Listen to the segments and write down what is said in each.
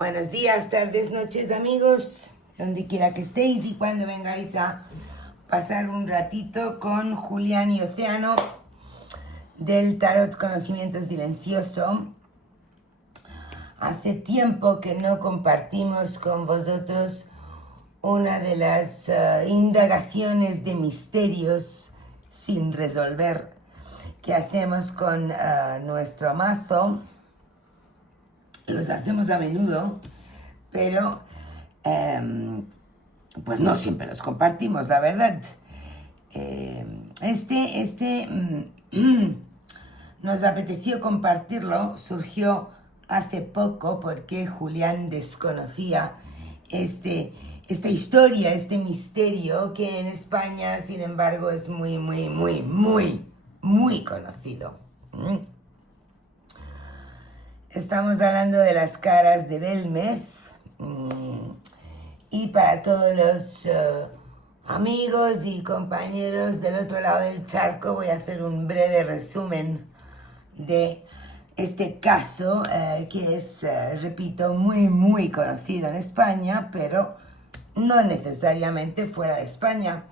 Buenos días, tardes, noches, amigos, donde quiera que estéis y cuando vengáis a pasar un ratito con Julián y Océano del Tarot Conocimiento Silencioso. Hace tiempo que no compartimos con vosotros una de las indagaciones de misterios sin resolver que hacemos con nuestro mazo. Los hacemos a menudo, pero pues no siempre los compartimos, la verdad. Nos apeteció compartirlo, surgió hace poco porque Julián desconocía esta historia, este misterio que en España, sin embargo, es muy conocido. Estamos hablando de las caras de Belmez y para todos los amigos y compañeros del otro lado del charco voy a hacer un breve resumen de este caso que es, repito, muy conocido en España, pero no necesariamente fuera de España,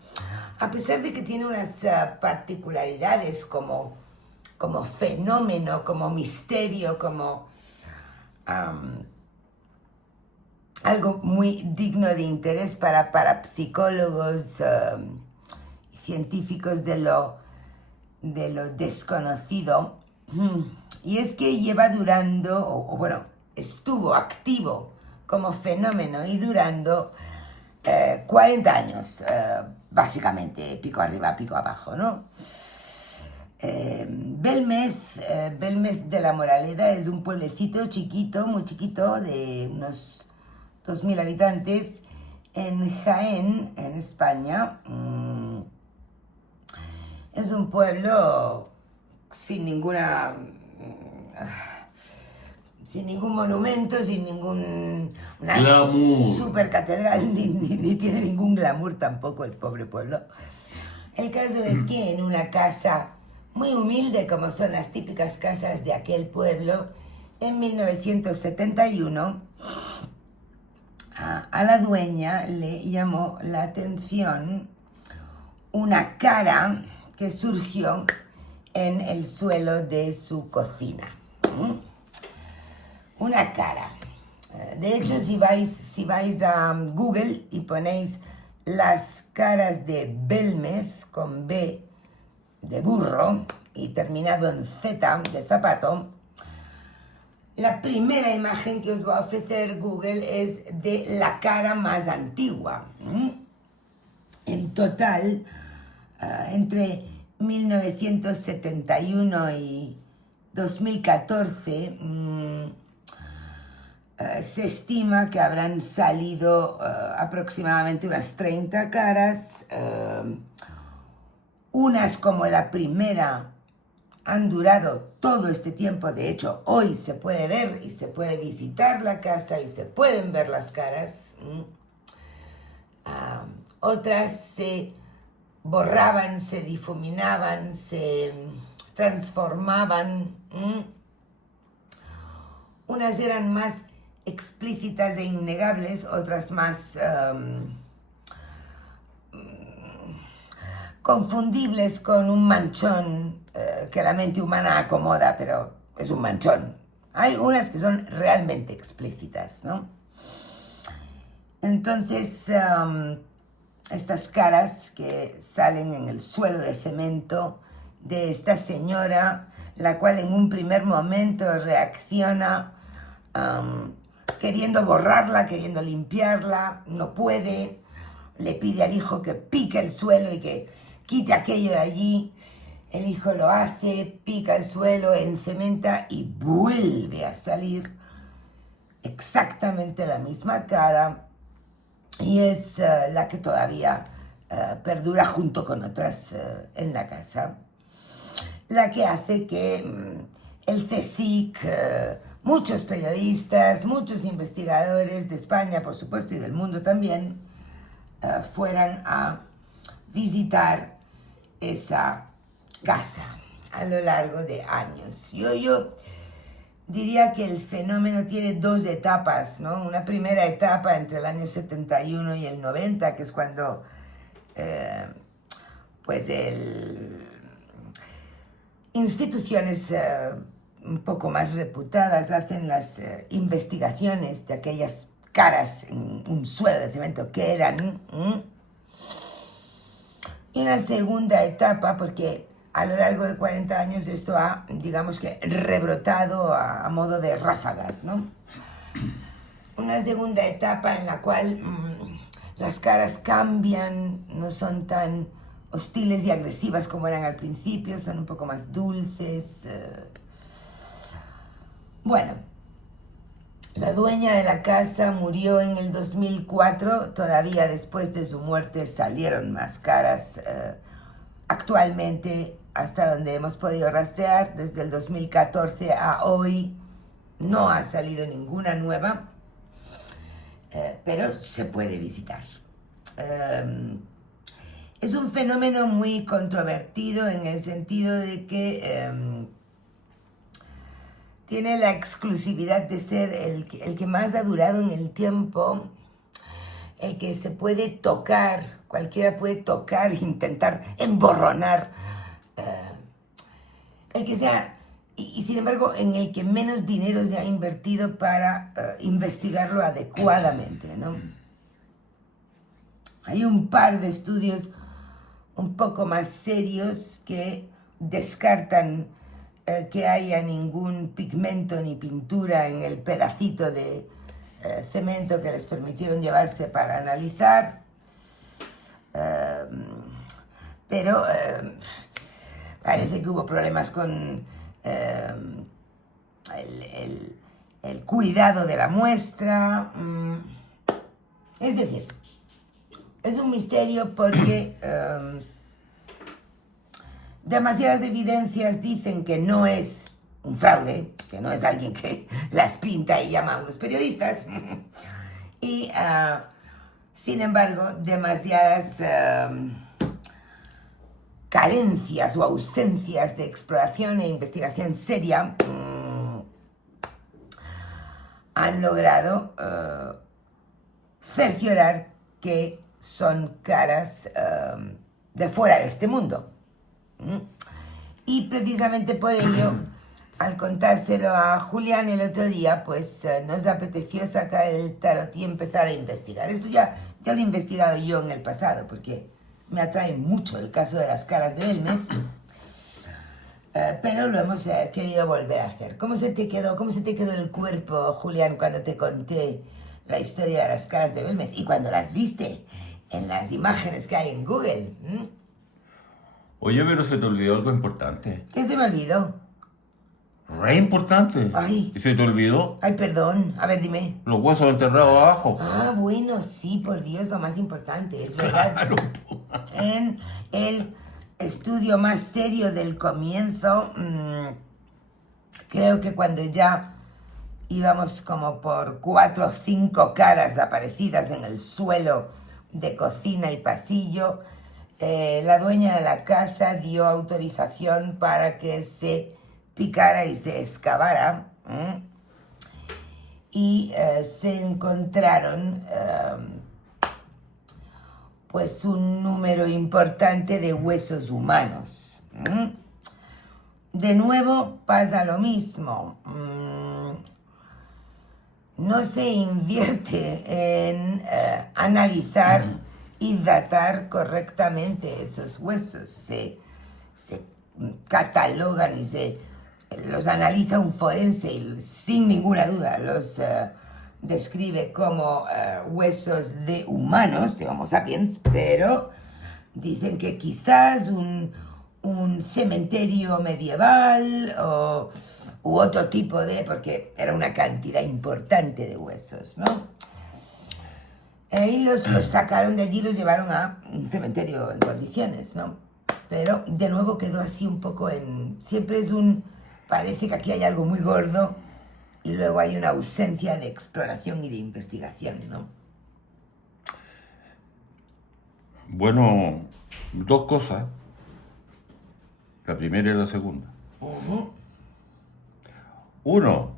a pesar de que tiene unas particularidades como fenómeno, como misterio, como algo muy digno de interés para psicólogos y científicos de lo desconocido. Y es que lleva durando, bueno, estuvo activo como fenómeno y durando 40 años, básicamente, pico arriba, pico abajo, ¿no? Belmez de la Moraleda es un pueblecito chiquito, muy chiquito, de unos 2.000 habitantes en Jaén, en España. Es un pueblo sin ningún monumento, sin una super catedral, ni tiene ningún glamour tampoco el pobre pueblo. El caso es que en una casa muy humilde, como son las típicas casas de aquel pueblo, en 1971 a la dueña le llamó la atención una cara que surgió en el suelo de su cocina. Una cara. De hecho, si vais a Google y ponéis las caras de Belmez con B de burro y terminado en Z de zapato, la primera imagen que os va a ofrecer Google es de la cara más antigua. En total, entre 1971 y 2014, se estima que habrán salido aproximadamente unas 30 caras. Unas como la primera han durado todo este tiempo. De hecho, hoy se puede ver y se puede visitar la casa y se pueden ver las caras. Otras se borraban, se difuminaban, se transformaban. Unas eran más explícitas e innegables, otras más confundibles con un manchón que la mente humana acomoda, pero es un manchón. Hay unas que son realmente explícitas, ¿no? Entonces, estas caras que salen en el suelo de cemento de esta señora, la cual en un primer momento reacciona queriendo borrarla, queriendo limpiarla, no puede, le pide al hijo que pique el suelo y que quite aquello de allí. El hijo lo hace, pica el suelo, encementa y vuelve a salir exactamente la misma cara, y es la que todavía perdura junto con otras en la casa, la que hace que el CSIC, muchos periodistas, muchos investigadores de España, por supuesto, y del mundo también, fueran a visitar esa casa a lo largo de años. Yo diría que el fenómeno tiene dos etapas, ¿no? Una primera etapa entre el año 71 y el 90, que es cuando pues instituciones un poco más reputadas hacen las investigaciones de aquellas caras en un suelo de cemento que eran. Y una segunda etapa, porque a lo largo de 40 años esto ha, digamos que, rebrotado a modo de ráfagas, ¿no? Una segunda etapa en la cual las caras cambian, no son tan hostiles y agresivas como eran al principio, son un poco más dulces. Bueno, la dueña de la casa murió en el 2004, todavía después de su muerte salieron más caras. Actualmente, hasta donde hemos podido rastrear, desde el 2014 a hoy, no ha salido ninguna nueva, pero se puede visitar. Es un fenómeno muy controvertido en el sentido de que tiene la exclusividad de ser el que más ha durado en el tiempo, el que se puede tocar, cualquiera puede tocar, intentar emborronar, el que sea, y sin embargo en el que menos dinero se ha invertido para investigarlo adecuadamente, ¿no? Hay un par de estudios un poco más serios que descartan que haya ningún pigmento ni pintura en el pedacito de cemento que les permitieron llevarse para analizar, pero parece que hubo problemas con el cuidado de la muestra. Es decir, es un misterio porque demasiadas evidencias dicen que no es un fraude, que no es alguien que las pinta y llama a unos periodistas. Y, sin embargo, demasiadas carencias o ausencias de exploración e investigación seria han logrado cerciorar que son caras de fuera de este mundo. Y precisamente por ello, al contárselo a Julián el otro día, pues nos apeteció sacar el tarot y empezar a investigar. Esto ya lo he investigado yo en el pasado, porque me atrae mucho el caso de las caras de Belmez, pero lo hemos querido volver a hacer. ¿Cómo se te quedó el cuerpo, Julián, cuando te conté la historia de las caras de Belmez y cuando las viste en las imágenes que hay en Google? Oye, pero se te olvidó algo importante. ¿Qué se me olvidó? Re importante. Ay. ¿Y se te olvidó? Ay, perdón. A ver, dime. Los huesos enterrados abajo. Ah, bueno, sí, por Dios, lo más importante, es verdad. Claro. En el estudio más serio del comienzo, creo que cuando ya íbamos como por 4 o 5 caras aparecidas en el suelo de cocina y pasillo, la dueña de la casa dio autorización para que se picara y se excavara, y se encontraron pues un número importante de huesos humanos. De nuevo pasa lo mismo. No se invierte en analizar y datar correctamente esos huesos. Se catalogan y se los analiza un forense y sin ninguna duda los describe como huesos de humanos, de Homo sapiens, pero dicen que quizás un cementerio medieval u otro tipo porque era una cantidad importante de huesos, ¿no? Y los sacaron de allí y los llevaron a un cementerio en condiciones, ¿no? Pero de nuevo quedó así un poco siempre parece que aquí hay algo muy gordo y luego hay una ausencia de exploración y de investigación, ¿no? Bueno, 2 cosas. La primera y la segunda. Uno,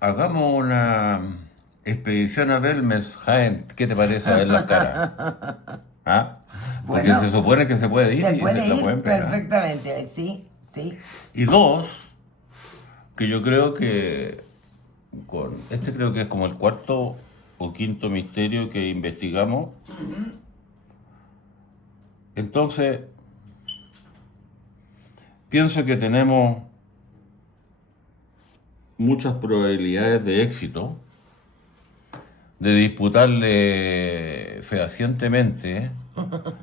hagamos una expedición a Belmeshain. ¿Qué te parece a ver las caras? ¿Ah? Porque Bueno, se supone que se puede ir se y puede se lo ir pueden pegar. perfectamente, sí, sí. Y dos, que yo creo que este creo que es como el cuarto o quinto misterio que investigamos. Entonces, pienso que tenemos muchas probabilidades de éxito, de disputarle fehacientemente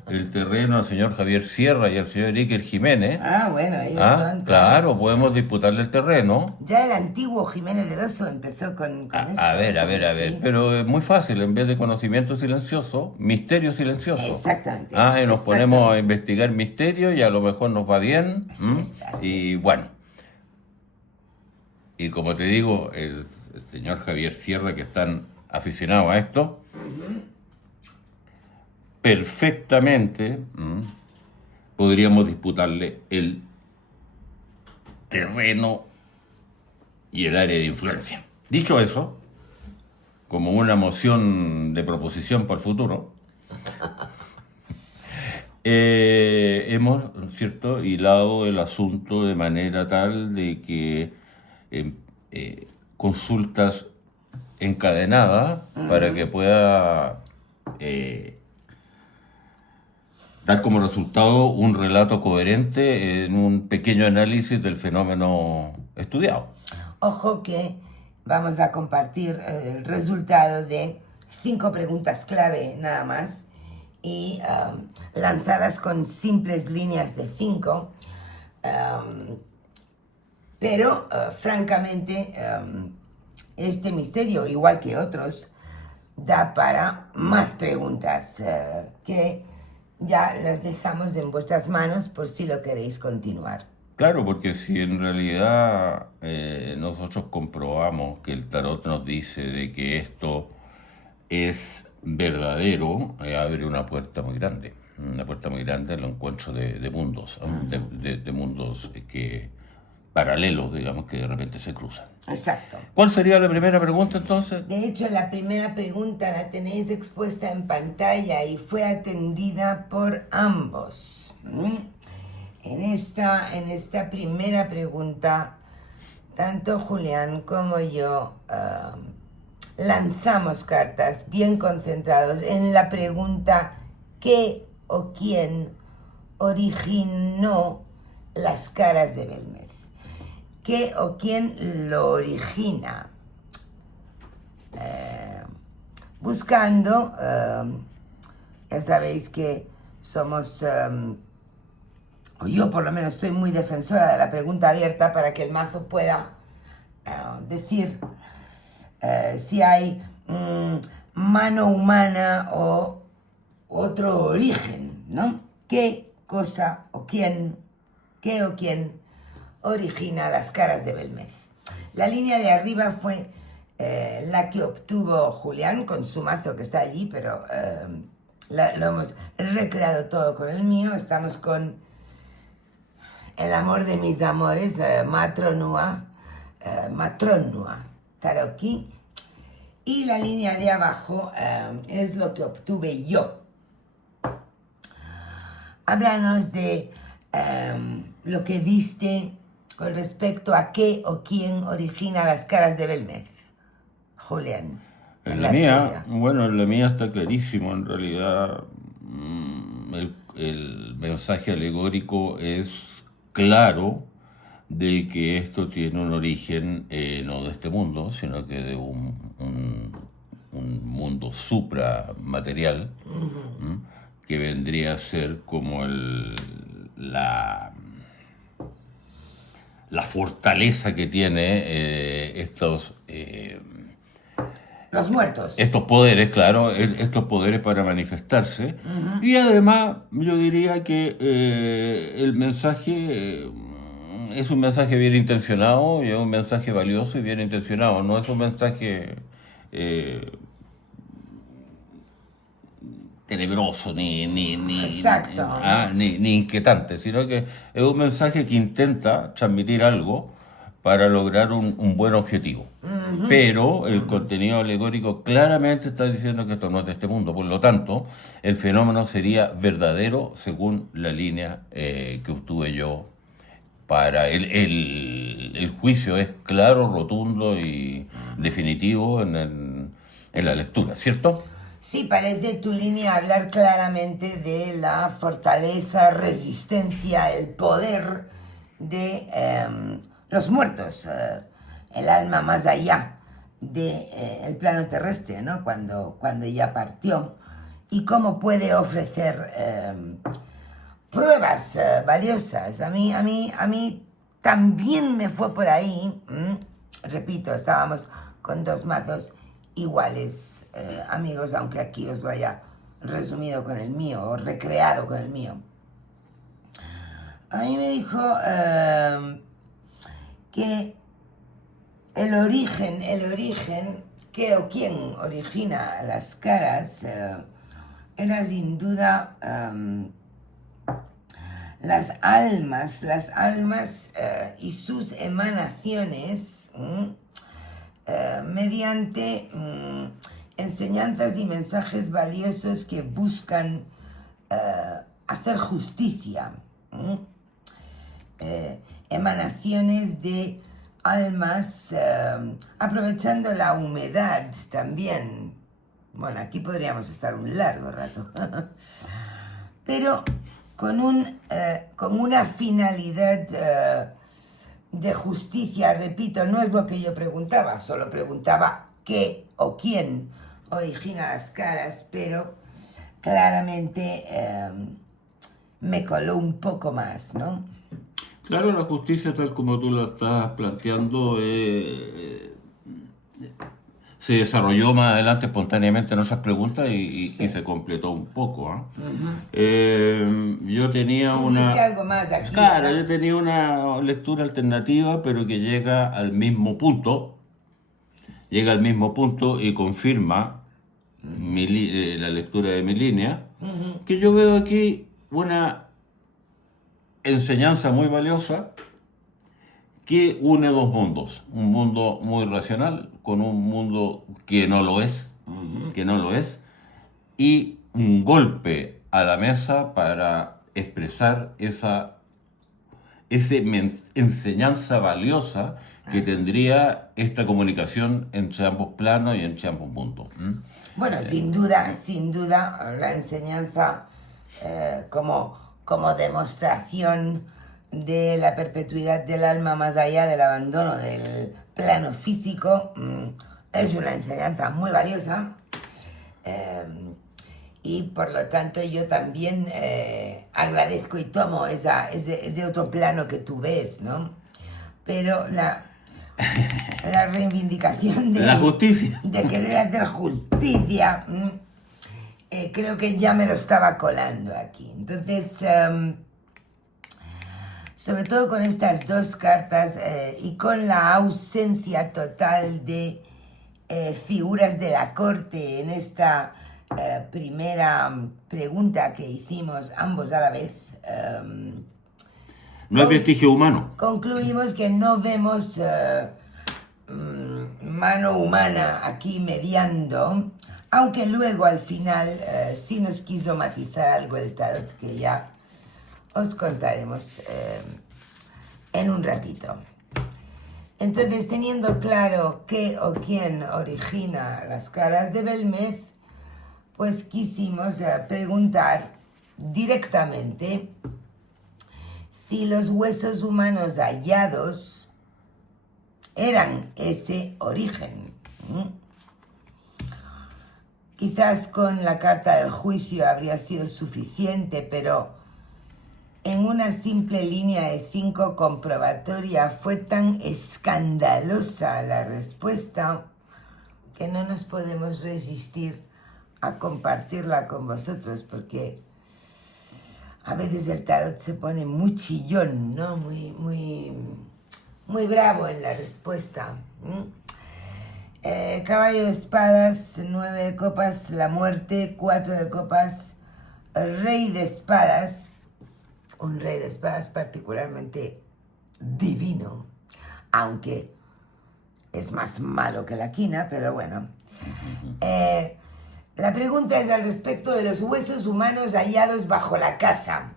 el terreno al señor Javier Sierra y al señor Iker Jiménez. Ah, bueno, ellos Ah, son... claro, podemos disputarle el terreno. Ya el antiguo Jiménez del Oso empezó con esto. A ver, Sí. pero es muy fácil, en vez de conocimiento silencioso, misterio silencioso. Exactamente. Ah, y nos exactamente. ponemos a investigar misterio y a lo mejor nos va bien. Así Y bueno, y como te digo, el señor Javier Sierra, que están aficionados a esto, perfectamente podríamos disputarle el terreno y el área de influencia. Dicho eso, como una moción de proposición para el futuro, hemos, ¿cierto?, hilado el asunto de manera tal de que consultas encadenadas para que pueda dar como resultado un relato coherente en un pequeño análisis del fenómeno estudiado. Ojo que vamos a compartir el resultado de 5 preguntas clave nada más y lanzadas con simples líneas de 5. Pero francamente este misterio, igual que otros, da para más preguntas que ya las dejamos en vuestras manos por si lo queréis continuar. Claro, porque si en realidad nosotros comprobamos que el tarot nos dice de que esto es verdadero, abre una puerta muy grande al encuentro de mundos, de mundos que paralelos, digamos, que de repente se cruzan. Exacto. ¿Cuál sería la primera pregunta entonces? De hecho, la primera pregunta la tenéis expuesta en pantalla y fue atendida por ambos. En esta primera pregunta, tanto Julián como yo lanzamos cartas bien concentrados en la pregunta ¿qué o quién originó las caras de Belmez? ¿Qué o quién lo origina? Buscando, ya sabéis que somos, o yo por lo menos soy muy defensora de la pregunta abierta para que el mazo pueda decir si hay mano humana o otro origen, ¿no? ¿Qué cosa o quién, qué o quién origina las caras de Belmez? La línea de arriba fue la que obtuvo Julián con su mazo que está allí, pero lo hemos recreado todo con el mío. Estamos con el amor de mis amores, Matronua Taroki. Y la línea de abajo es lo que obtuve yo. Háblanos de lo que viste con respecto a qué o quién origina las caras de Belmez, Julián. En la mía, bueno, en la mía está clarísimo, en realidad el mensaje alegórico es claro de que esto tiene un origen no de este mundo, sino que de un mundo supramaterial, que vendría a ser como la fortaleza que tiene estos los muertos. Estos poderes, claro, estos poderes para manifestarse. Y además, yo diría que el mensaje es un mensaje bien intencionado y es un mensaje valioso y bien intencionado. No es un mensaje tenebroso ni Exacto. ni inquietante, sino que es un mensaje que intenta transmitir algo para lograr un buen objetivo. pero el contenido alegórico claramente está diciendo que esto no es de este mundo. Por lo tanto, el fenómeno sería verdadero según la línea que obtuve yo para el juicio es claro, rotundo y definitivo en la lectura, ¿cierto? Sí, parece tu línea hablar claramente de la fortaleza, resistencia, el poder de los muertos, el alma más allá del plano terrestre, ¿no? Cuando ya partió, y cómo puede ofrecer pruebas valiosas. A mí también me fue por ahí. Repito, estábamos con dos mazos iguales, amigos, aunque aquí os lo haya resumido con el mío o recreado con el mío. A mí me dijo que el origen, qué o quién origina las caras, era sin duda las almas y sus emanaciones mediante enseñanzas y mensajes valiosos que buscan hacer justicia. Emanaciones de almas aprovechando la humedad también. Bueno, aquí podríamos estar un largo rato. Pero con una finalidad de justicia, repito, no es lo que yo preguntaba, solo preguntaba qué o quién origina las caras, pero claramente me coló un poco más, ¿no? Claro, la justicia tal como tú la estás planteando se desarrolló más adelante espontáneamente en otras preguntas y se completó un poco. Yo tenía ¿Tuviste algo más aquí? Claro, yo tenía una lectura alternativa, pero que llega al mismo punto. Llega al mismo punto y confirma la lectura de mi línea, que yo veo aquí una enseñanza muy valiosa que une dos mundos, un mundo muy racional con un mundo que no lo es, y un golpe a la mesa para expresar esa enseñanza valiosa que tendría esta comunicación entre ambos planos y entre ambos mundos. Bueno, sin duda, la enseñanza como demostración de la perpetuidad del alma más allá del abandono del plano físico es una enseñanza muy valiosa. Y por lo tanto yo también agradezco y tomo ese otro plano que tú ves, ¿no? Pero la reivindicación de la justicia, de querer hacer justicia, creo que ya me lo estaba colando aquí. Entonces, sobre todo con estas dos cartas y con la ausencia total de figuras de la corte en esta primera pregunta que hicimos ambos a la vez, no es vestigio humano. Concluimos que no vemos mano humana aquí mediando, aunque luego al final sí nos quiso matizar algo el tarot que ya os contaremos en un ratito. Entonces, teniendo claro qué o quién origina las caras de Belmez, pues quisimos preguntar directamente si los huesos humanos hallados eran ese origen. Quizás con la carta del juicio habría sido suficiente, pero en una simple línea de 5 comprobatoria fue tan escandalosa la respuesta que no nos podemos resistir a compartirla con vosotros, porque a veces el tarot se pone muy chillón, ¿no? Muy bravo en la respuesta. Caballo de espadas, 9 de copas, la muerte, 4 de copas, rey de espadas, un rey de espadas particularmente divino, aunque es más malo que la quina, pero bueno. La pregunta es al respecto de los huesos humanos hallados bajo la casa.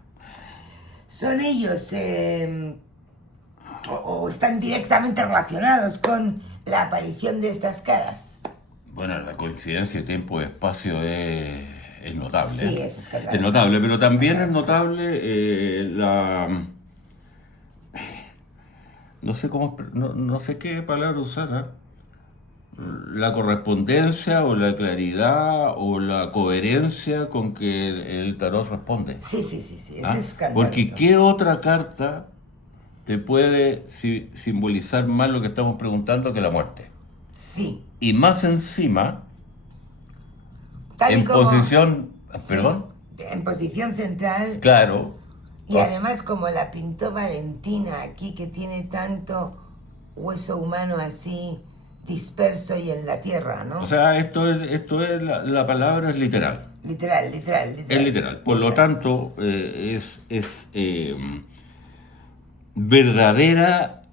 ¿Son ellos o están directamente relacionados con la aparición de estas caras? Bueno, la coincidencia de tiempo y espacio es notable. Sí, es escandaloso. Es notable, pero también es notable no sé no sé qué palabra usar, ¿eh? La correspondencia o la claridad o la coherencia con que el tarot responde. Sí, es ¿Ah? escandaloso. Porque ¿qué otra carta te puede simbolizar más lo que estamos preguntando que la muerte? Sí. Y más encima, Tal y en como- posición... Sí, ¿Perdón? en posición central. Claro. Y además como la pintó Valentina aquí, que tiene tanto hueso humano así disperso y en la tierra, ¿no? O sea, esto es la palabra es literal. Literal. Es literal. Por lo tanto, es verdadera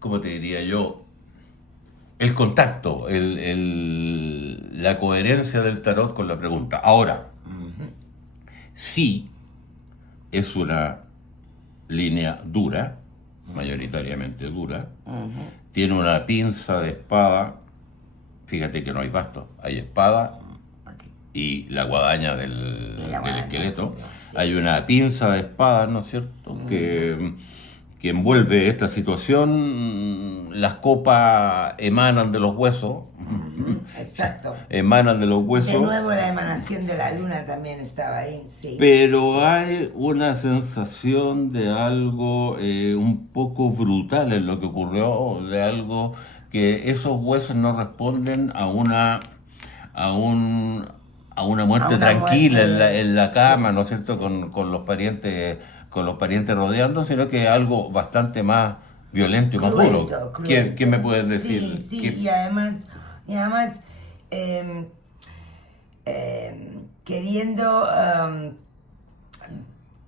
¿cómo te diría yo? El contacto, la coherencia del tarot con la pregunta. Ahora, sí es una línea dura, mayoritariamente dura, tiene una pinza de espada, fíjate que no hay bastos, hay espada y la guadaña del esqueleto, sí. hay una pinza de espada, ¿no es cierto?, que envuelve esta situación, las copas emanan de los huesos, Exacto. emanan de los huesos. De nuevo la emanación de la luna también estaba ahí, sí. Pero hay una sensación de algo un poco brutal en lo que ocurrió, de algo que esos huesos no responden a una muerte tranquila muerte, en la cama, sí, ¿no es cierto?, sí. con los parientes rodeando, sino que algo bastante más violento y más duro. Cruento. ¿Quién me puede decir? Sí, ¿Qué- y además queriendo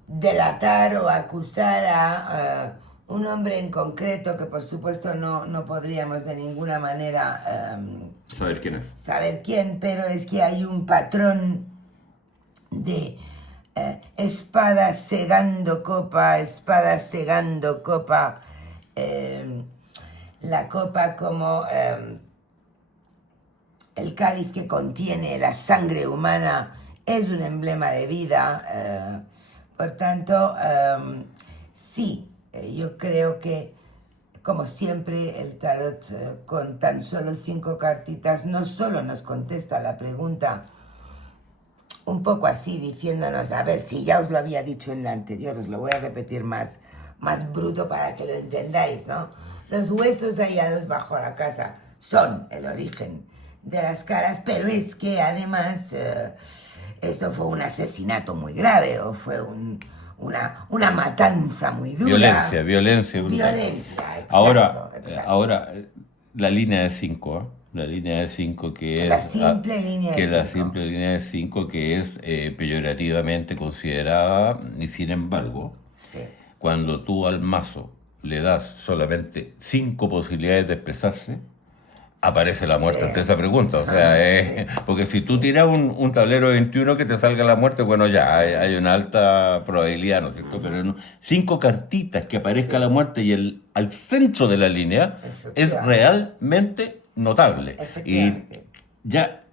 delatar o acusar a un hombre en concreto que por supuesto no podríamos de ninguna manera saber quién es? saber quién, pero es que hay un patrón de espada segando copa, la copa como el cáliz que contiene la sangre humana es un emblema de vida, por tanto, sí, yo creo que como siempre el tarot con tan solo 5 cartitas no solo nos contesta la pregunta un poco así diciéndonos, a ver, si ya os lo había dicho en la anterior, os lo voy a repetir más bruto para que lo entendáis, ¿no? Los huesos hallados bajo la casa son el origen de las caras, pero es que además esto fue un asesinato muy grave o fue una matanza muy dura. Violencia brutal. Exacto. Ahora, la línea de 5, la línea de 5 que es... La simple línea de la cinco. simple línea de 5 que es peyorativamente considerada, y sin embargo, Sí. cuando tú al mazo le das solamente 5 posibilidades de expresarse, aparece la muerte Sí. ante esa pregunta. O sea, porque si tú tiras un tablero de 21 que te salga la muerte, bueno, ya hay una alta probabilidad, ¿no es cierto? Pero en 5 cartitas que aparezca la muerte y al centro de la línea es realmente notable. Y ya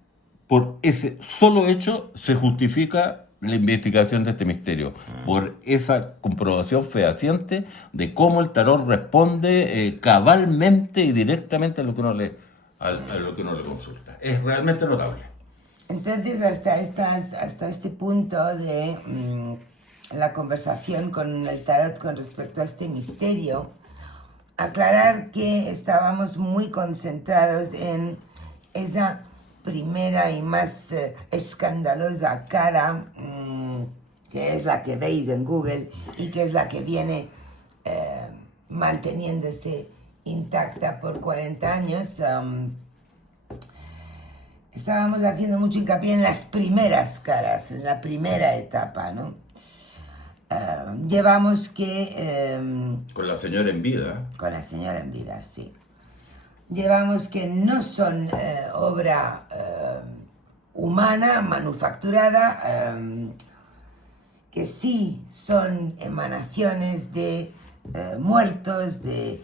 por ese solo hecho se justifica la investigación de este misterio, por esa comprobación fehaciente de cómo el tarot responde cabalmente y directamente a lo que uno le consulta. Es realmente notable. Entonces, hasta este punto de la conversación con el tarot con respecto a este misterio, aclarar que estábamos muy concentrados en esa primera y más escandalosa cara, que es la que veis en Google y que es la que viene manteniéndose intacta por 40 años. Estábamos haciendo mucho hincapié en las primeras caras, en la primera etapa, ¿no? llevamos que... Con la señora en vida. con la señora en vida, sí. Llevamos que no son obra humana, manufacturada, que sí son emanaciones de muertos, de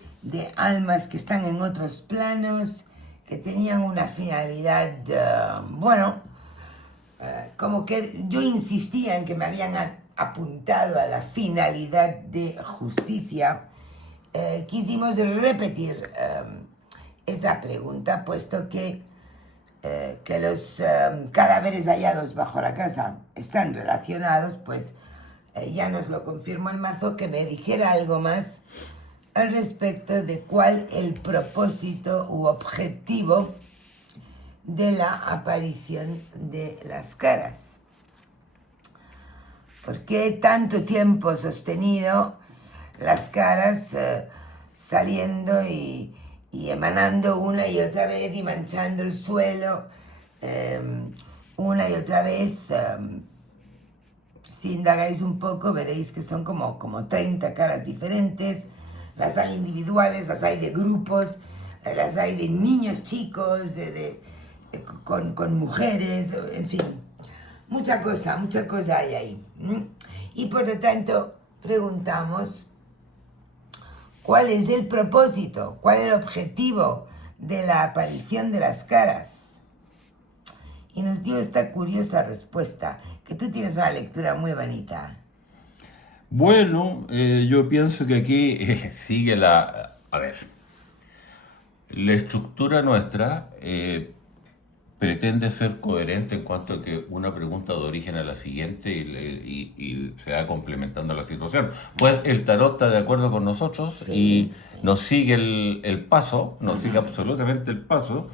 almas que están en otros planos, que tenían una finalidad, como que yo insistía en que me habían apuntado a la finalidad de justicia. Quisimos repetir esa pregunta, puesto que los cadáveres hallados bajo la casa están relacionados, pues ya nos lo confirmó el mazo, que me dijera algo más al respecto de cuál el propósito u objetivo de la aparición de las caras. ¿Por qué tanto tiempo sostenido las caras saliendo y emanando una y otra vez y manchando el suelo una y otra vez? Si indagáis un poco veréis que son como 30 caras diferentes. Las hay individuales, las hay de grupos, las hay de niños chicos, con mujeres, en fin. Mucha cosa hay ahí. Y por lo tanto preguntamos, ¿cuál es el propósito? ¿Cuál es el objetivo de la aparición de las caras? Y nos dio esta curiosa respuesta, que tú tienes una lectura muy bonita. Bueno, yo pienso que aquí sigue la... A ver, la estructura nuestra pretende ser coherente en cuanto a que una pregunta da origen a la siguiente y se va complementando la situación. Pues el tarot está de acuerdo con nosotros, sí, y nos sigue el paso, nos sigue absolutamente el paso.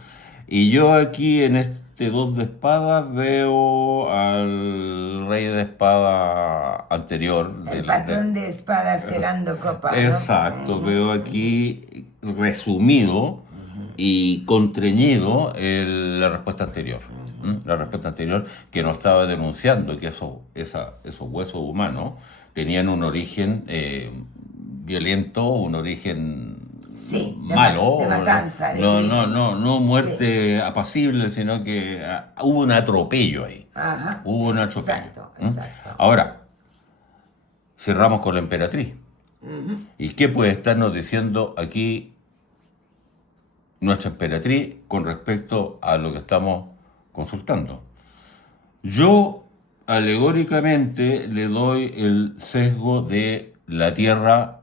Y yo aquí en este 2 de espadas veo al rey de espada anterior. El patrón de espadas segando copa, ¿no? Exacto, veo aquí resumido y contrañido la respuesta anterior. La respuesta anterior, que nos estaba denunciando que esos huesos humanos tenían un origen violento, un origen malo, de matanza, no muerte apacible, sino que hubo un atropello ahí. Ajá. Hubo un atropello. Exacto. Ahora, cerramos con la emperatriz. ¿Y qué puede estarnos diciendo aquí nuestra emperatriz con respecto a lo que estamos consultando? Yo alegóricamente le doy el sesgo de la tierra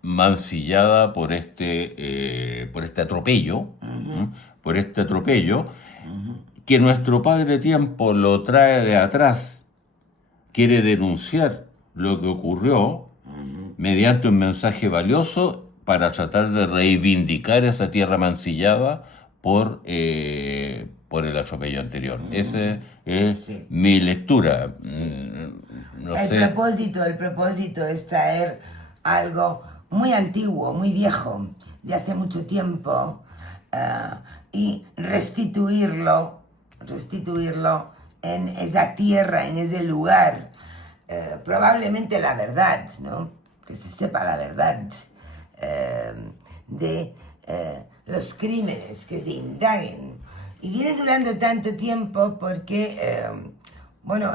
mancillada por este atropello, que nuestro padre tiempo lo trae de atrás, quiere denunciar lo que ocurrió mediante un mensaje valioso para tratar de reivindicar esa tierra mancillada por el atropello anterior. Esa es mi lectura. El propósito es traer algo muy antiguo, muy viejo, de hace mucho tiempo, y restituirlo en esa tierra, en ese lugar. Probablemente la verdad, ¿no? Que se sepa la verdad de los crímenes, que se indaguen. Y viene durando tanto tiempo porque,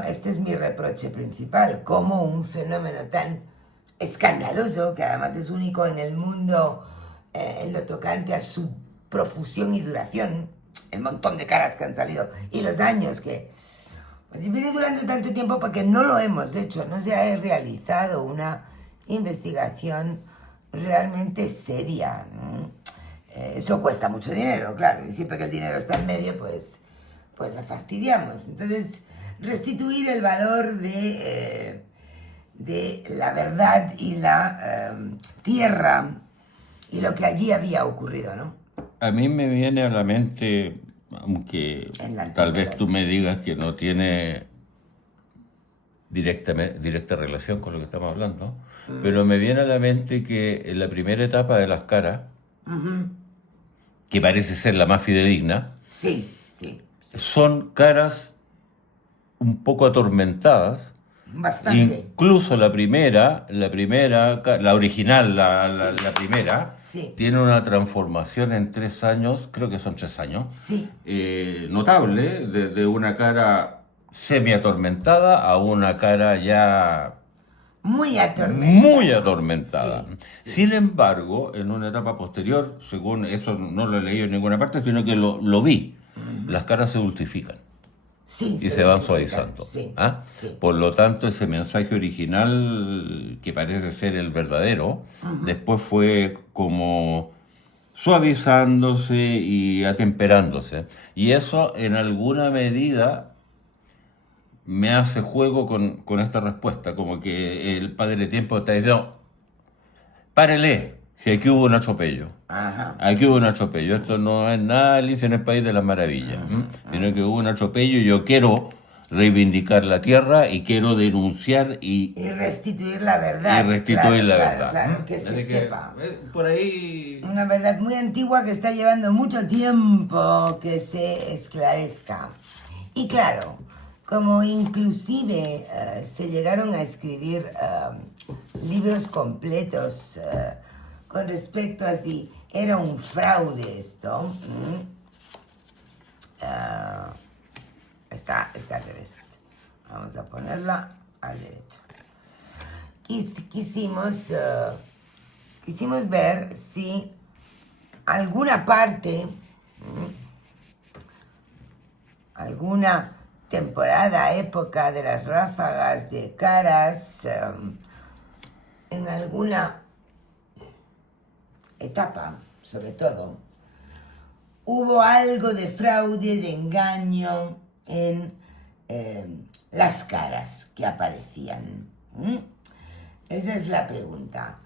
este es mi reproche principal, como un fenómeno tan escandaloso, que además es único en el mundo en lo tocante a su profusión y duración, el montón de caras que han salido y los años que... viene durando tanto tiempo porque no lo hemos hecho, no se ha realizado una investigación realmente seria, ¿no? Eso cuesta mucho dinero, claro, y siempre que el dinero está en medio, pues la fastidiamos. Entonces, restituir el valor de la verdad y la tierra y lo que allí había ocurrido, ¿no? A mí me viene a la mente, aunque tal vez tú me digas que no tiene directa relación con lo que estamos hablando, pero me viene a la mente que en la primera etapa de las caras, que parece ser la más fidedigna, sí, son caras un poco atormentadas Bastante. Incluso la original, la primera, Sí. tiene una transformación en 3 años, creo que son 3 años, Sí. notable, desde una cara semi-atormentada a una cara ya Muy muy atormentada. atormentada. Sí, sí. Sin embargo, en una etapa posterior, según eso no lo he leído en ninguna parte, sino que lo vi, las caras se dulcifican Sí, y se van dulcifican, suavizando. sí, ¿Ah? sí. Por lo tanto, ese mensaje original, que parece ser el verdadero, después fue como suavizándose y atemperándose. Y eso en alguna medida me hace juego con esta respuesta, como que el padre tiempo está diciendo, párele, si aquí hubo un atropello. Ajá. Aquí hubo un atropello. Esto no es nada Alicia en el País de las Maravillas, sino que hubo un atropello y yo quiero reivindicar la tierra y quiero denunciar Y restituir la verdad. restituir la claro, verdad. Claro, que se Así que, sepa. por ahí. Una verdad muy antigua que está llevando mucho tiempo que se esclarezca. Y claro, como inclusive se llegaron a escribir libros completos con respecto a si era un fraude esto. Está al revés. Vamos a ponerla al derecho. Quisimos ver si alguna parte, alguna temporada, época de las ráfagas de caras, en alguna etapa, sobre todo, hubo algo de fraude, de engaño en las caras que aparecían. Esa es la pregunta.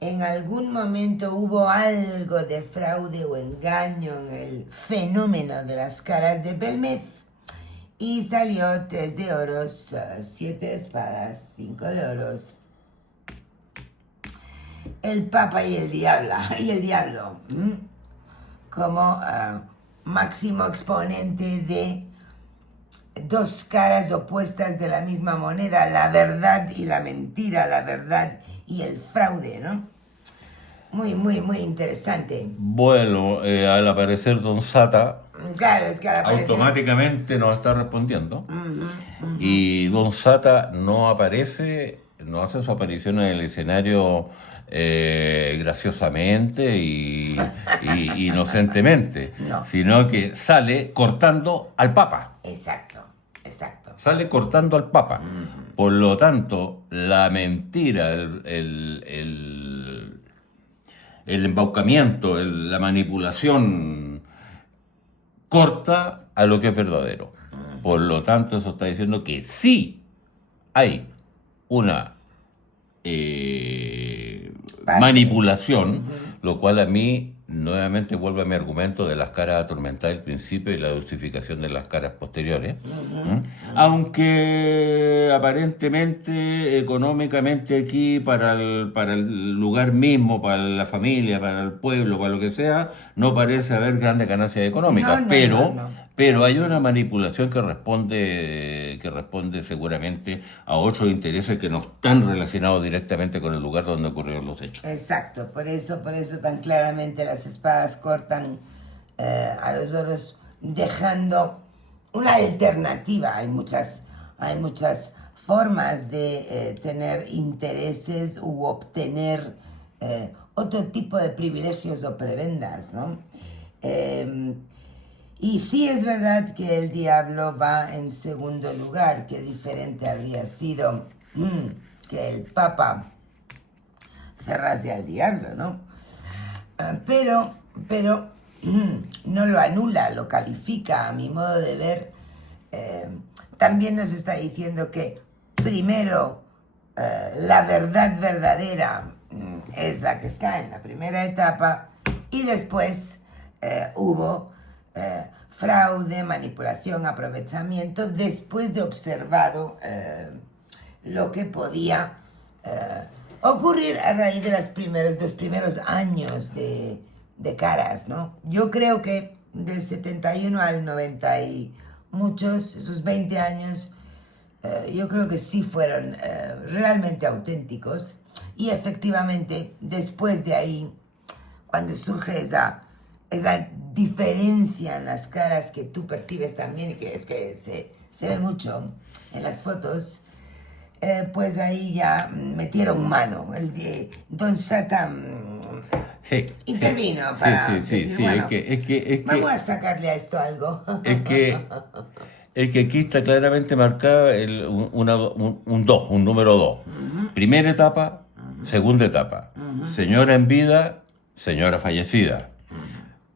¿En algún momento hubo algo de fraude o engaño en el fenómeno de las caras de Belmez? Y salió 3 de oros, 7 de espadas, 5 de oros, el Papa y el Diablo, como máximo exponente de dos caras opuestas de la misma moneda, la verdad y la mentira, la verdad y el fraude, ¿no? Muy, muy, muy interesante. Bueno, al aparecer Don Sata, Claro, es que al aparecer... automáticamente nos está respondiendo. Y Don Sata no aparece, no hace su aparición en el escenario graciosamente y inocentemente, No. sino que sale cortando al Papa. Exacto. Sale cortando al Papa. Por lo tanto, la mentira, el embaucamiento, la manipulación corta a lo que es verdadero. Por lo tanto, eso está diciendo que sí hay una manipulación, lo cual a mí nuevamente vuelve a mi argumento de las caras atormentadas del principio y la dulcificación de las caras posteriores. Aunque aparentemente, económicamente aquí, para el lugar mismo, para la familia, para el pueblo, para lo que sea, no parece haber grandes ganancias económicas. Pero hay una manipulación que responde seguramente a otros intereses que no están relacionados directamente con el lugar donde ocurrieron los hechos. Exacto, por eso tan claramente las espadas cortan a los oros, dejando una alternativa. Hay muchas formas de tener intereses u obtener otro tipo de privilegios o prebendas, ¿no? Y sí es verdad que el diablo va en segundo lugar, que diferente habría sido que el Papa cerrase al diablo, ¿no? Pero no lo anula, lo califica, a mi modo de ver. También nos está diciendo que primero la verdad verdadera es la que está en la primera etapa y después hubo fraude, manipulación, aprovechamiento, después de observado lo que podía ocurrir a raíz de los primeros años de caras, ¿no? Yo creo que del 71 al 90 y muchos, esos 20 años, yo creo que sí fueron realmente auténticos y efectivamente después de ahí, cuando surge esa diferencia en las caras que tú percibes también y que es que se ve mucho en las fotos, pues ahí ya metieron mano. Don Sata Sí, intervino sí, para sí, sí, decir, sí, bueno, es que, vamos a sacarle a esto algo. es que, es que aquí está claramente marcado un número 2. Primera etapa, segunda etapa. Señora en vida, señora fallecida.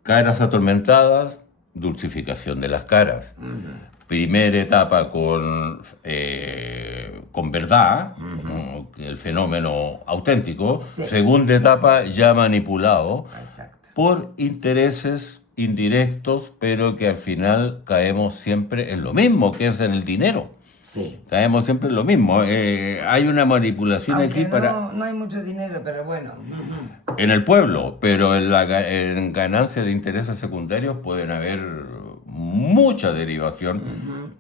Caras atormentadas, dulcificación de las caras. Primera etapa con verdad, el fenómeno auténtico. Sí. Segunda etapa ya manipulado Exacto. por intereses indirectos, pero que al final caemos siempre en lo mismo, que es en el dinero. Sí. Caemos siempre en lo mismo. Hay una manipulación Aunque aquí no hay mucho dinero, pero bueno. en el pueblo, pero en ganancia de intereses secundarios pueden haber mucha derivación.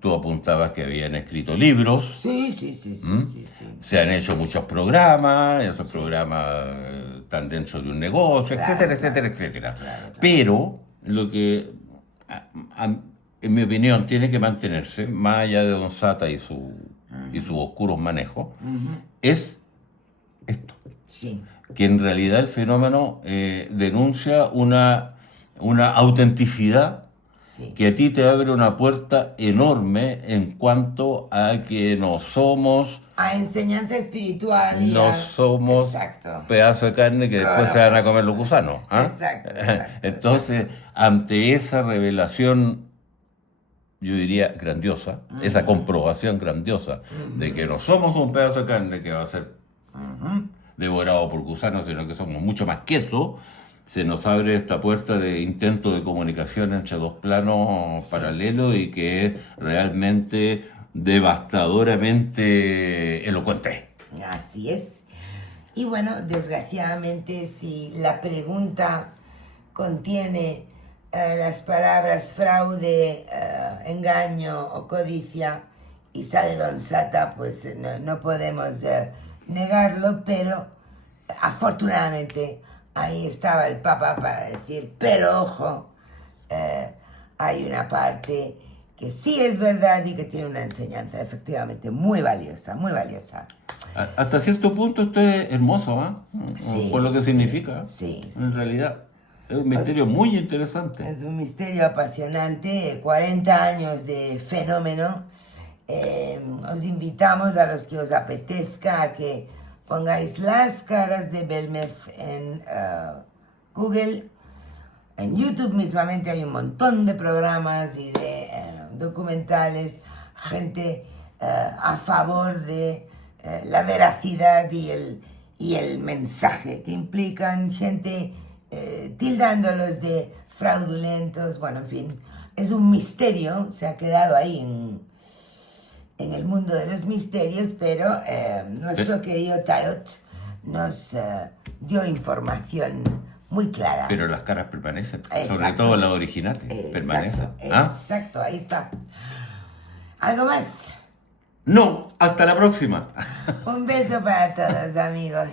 Tú apuntabas que habían escrito libros, Sí, sí, sí, sí, sí, sí. se han hecho muchos programas, esos programas están dentro de un negocio, Claro, etcétera, claro. etcétera, etcétera. Claro. Pero lo que, en mi opinión, tiene que mantenerse, más allá de Don Sata y sus oscuros manejos, es esto. Sí. Que en realidad el fenómeno denuncia una autenticidad Sí. que a ti te abre una puerta enorme en cuanto a que no somos A enseñanza espiritual. Y no a... somos Exacto. pedazos de carne que después No, se van a pues. comer los gusanos. ¿Ah? Exacto, exacto, Entonces, ante esa revelación, yo diría grandiosa, esa comprobación grandiosa de que no somos un pedazo de carne que va a ser devorado por gusanos, sino que somos mucho más que eso, se nos abre esta puerta de intento de comunicación entre dos planos paralelos y que es realmente devastadoramente elocuente. Así es. Y bueno, desgraciadamente, si la pregunta contiene las palabras fraude, engaño o codicia y sale Don Sata, pues no podemos negarlo, pero afortunadamente ahí estaba el Papa para decir, pero ojo, hay una parte que sí es verdad y que tiene una enseñanza efectivamente muy valiosa, muy valiosa. Hasta cierto punto esto es hermoso, ¿ah? Sí, Por lo que sí, significa. sí, sí. En realidad, es un misterio muy interesante. Es un misterio apasionante, 40 años de fenómeno. Os invitamos a los que os apetezca a que pongáis las caras de Belmez en Google. En YouTube mismamente hay un montón de programas y de documentales, gente a favor de la veracidad y el mensaje que implican, gente tildándolos de fraudulentos, bueno, en fin, es un misterio, se ha quedado ahí en el mundo de los misterios, pero nuestro querido Tarot nos dio información muy clara. Pero las caras permanecen, Exacto. sobre todo las originales, permanecen. ¿Ah? Exacto, ahí está. ¿Algo más? No, hasta la próxima. Un beso para todos, amigos.